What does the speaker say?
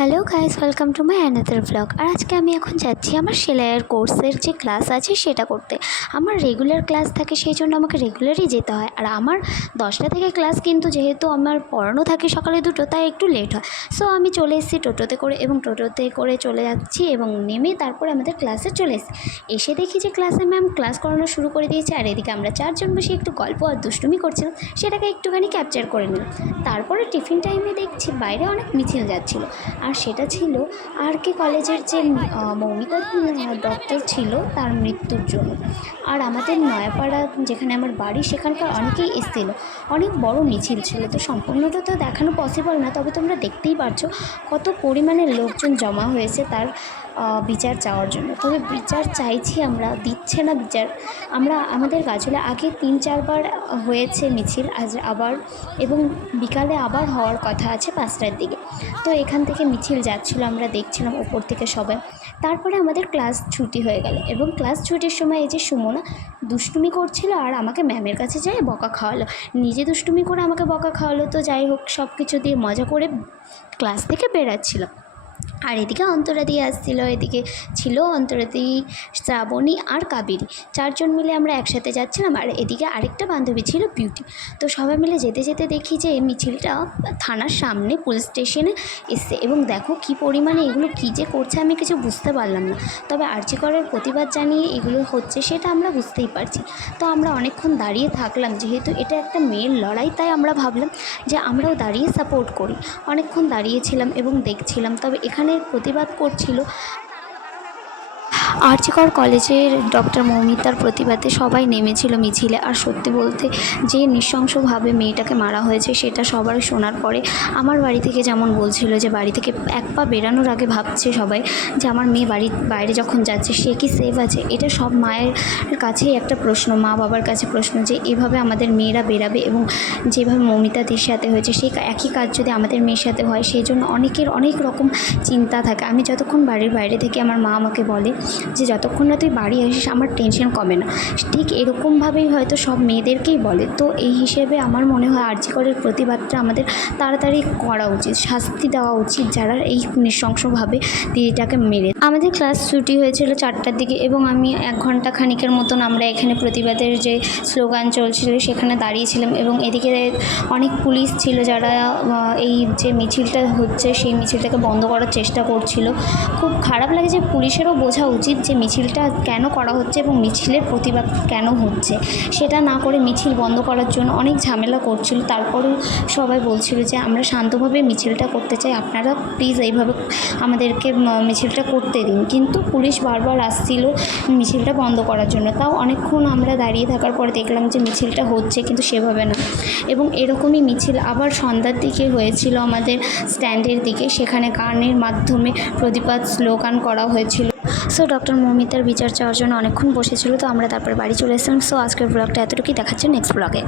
Hello guys welcome to my another blog আর আজকে আমি এখন যাচ্ছি আমার সেলাইয়ের কোর্সের যে ক্লাস আছে সেটা করতে। আমার রেগুলার ক্লাস থাকে সেই জন্য আমাকে রেগুলারই যেতে হয়। আর আমার দশটা থেকে ক্লাস কিন্তু যেহেতু আমার পড়ানো থাকে সকালে দুটো, তাই একটু লেট হয়। সো আমি চলে এসেছি টোটোতে করে এবং টোটোতে করে চলে যাচ্ছি এবং নেমে তারপরে আমাদের ক্লাসে চলে এসেছি। এসে দেখি যে ক্লাসে ম্যাম ক্লাস করানো শুরু করে দিয়েছে। আর এদিকে আমরা চারজন বসে একটু গল্প আর দুষ্টুমি করছিলাম। সেটাকে একটুখানি ক্যাপচার করে নিলাম। তারপরে টিফিন টাইমে দেখছি বাইরে অনেক মিছিল যাচ্ছিল। আর সেটা ছিল আর কে কলেজের যে মৌমিতা দত্তর ছিল তার মৃত্যুর জন্য। আর আমাদের নয়াপাড়া যেখানে আমার বাড়ি সেখানকার অনেকেই এসেছিল। অনেক বড় মিছিল ছিল। তো সম্পূর্ণটা তো দেখানো পসিবল না, তবে তোমরা দেখতেই পারছ কত পরিমাণে লোকজন জমা হয়েছে তার বিচার চাওয়ার জন্য। তবে বিচার চাইছি আমরা, দিচ্ছে না বিচার। আমরা, আমাদের গাছলে আগে তিন চারবার হয়েছে মিছিল, আজ আবার এবং বিকালে আবার হওয়ার কথা আছে পাঁচটার দিকে। তো এখান থেকে মিছিল যাচ্ছিল, আমরা দেখছিলাম ওপর থেকে সবাই। তারপরে আমাদের ক্লাস ছুটি হয়ে গেল এবং ক্লাস ছুটির সময় এই যে সুমনা দুষ্টুমি করছিল আর আমাকে ম্যামের কাছে যেয়ে বকা খাওয়ালো। নিজে দুষ্টুমি করে আমাকে বকা খাওয়ালো, তো যাই হোক সব কিছু দিয়ে মজা করে ক্লাস থেকে বেরাচ্ছিলাম। আর এদিকে অন্তরাদি আসছিল, এদিকে ছিল অন্তরাদি, শ্রাবণী আর কাবেরী। চারজন মিলে আমরা একসাথে যাচ্ছিলাম আর এদিকে আরেকটা বান্ধবী ছিল বিউটি। তো সবাই মিলে যেতে যেতে দেখি যে মিছিলটা থানার সামনে, পুলিশ স্টেশনে এসছে। এবং দেখো কি পরিমাণে এগুলো কী যে করছে, আমি কিছু বুঝতে পারলাম না। তবে আর্যিকরের প্রতিবাদ জানিয়ে এগুলো হচ্ছে সেটা আমরা বুঝতেই পারছি। তো আমরা অনেকক্ষণ দাঁড়িয়ে থাকলাম, যেহেতু এটা একটা মেয়ের লড়াই, তাই আমরা ভাবলাম যে আমরাও দাঁড়িয়ে সাপোর্ট করি। অনেকক্ষণ দাঁড়িয়েছিলাম এবং দেখছিলাম, তবে এখানে প্রতিবাদ করছিল। আর্যিকর কলেজের ডক্টর মৌমিতার প্রতিবাদে সবাই নেমেছিল মিছিলে। আর সত্যি বলতে যে নৃশংসভাবে মেয়েটাকে মারা হয়েছে সেটা সবার শোনার পরে আমার বাড়ি থেকে যেমন বলছিল যে বাড়ি থেকে এক পা বেরানোর আগে ভাবছে সবাই যে আমার মেয়ে বাড়ির বাইরে যখন যাচ্ছে সে কি সেফ আছে? এটা সব মায়ের কাছেই একটা প্রশ্ন, মা বাবার কাছে প্রশ্ন যে এভাবে আমাদের মেয়েরা বেরাবে এবং যেভাবে মৌমিতাদের সাথে হয়েছে সেই একই কাজ যদি আমাদের মেয়ের সাথে হয় সেই জন্য অনেকের অনেক রকম চিন্তা থাকে। আমি যতক্ষণ বাড়ির বাইরে থেকে আমার মা আমাকে বলে যে যতক্ষণ না তুই বাড়ি আসিস, আমার টেনশন কমে না। ঠিক এরকমভাবেই হয়তো সব মেয়েদেরকেই বলে। তো এই হিসেবে আমার মনে হয় আর্যিকরের প্রতিবাদটা আমাদের তাড়াতাড়ি করা উচিত, শাস্তি দেওয়া উচিত, যারা এই নৃশংসভাবে দিদিটাকে মেরে। আমাদের ক্লাস ছুটি হয়েছিল চারটার দিকে এবং আমি এক ঘণ্টা খানিকের মতন আমরা এখানে প্রতিবাদের যে স্লোগান চলছিল সেখানে দাঁড়িয়েছিলাম এবং এদিকে অনেক পুলিশ ছিল যারা এই যে মিছিলটা হচ্ছে সেই মিছিলটাকে বন্ধ করার চেষ্টা করছিল। খুব খারাপ লাগে যে পুলিশেরও বোঝা উচিত যে মিছিলটা কেন করা হচ্ছে এবং মিছিলের প্রতিবাদ কেন হচ্ছে, সেটা না করে মিছিল বন্ধ করার জন্য অনেক ঝামেলা করছিল। তারপরেও সবাই বলছিল যে, আমরা শান্তভাবে মিছিলটা করতে চাই। আপনারা প্লিজ এইভাবে আমাদেরকে মিছিলটা করতে দিন। কিন্তু পুলিশ বারবার আসছিল মিছিলটা বন্ধ করার জন্য। তাও অনেকক্ষণ আমরা দাঁড়িয়ে থাকার পরে দেখলাম যে, মিছিলটা হচ্ছে কিন্তু সেভাবে না। এবং এরকমই মিছিল আবার সন্ধ্যার দিকে হয়েছিল আমাদের স্ট্যান্ডের দিকে। সেখানে গানের মাধ্যমে প্রতিবাদ স্লোগান করা হয়েছিল। সো ডক্টর মৌমিতার বিচার চাওয়ার জন্য অনেকক্ষণ বসেছিল, তো আমরা তারপর বাড়ি চলে এসেছিলাম। সো আজকের ব্লগটা এতটুকুই। দেখাচ্ছে নেক্সট ব্লগে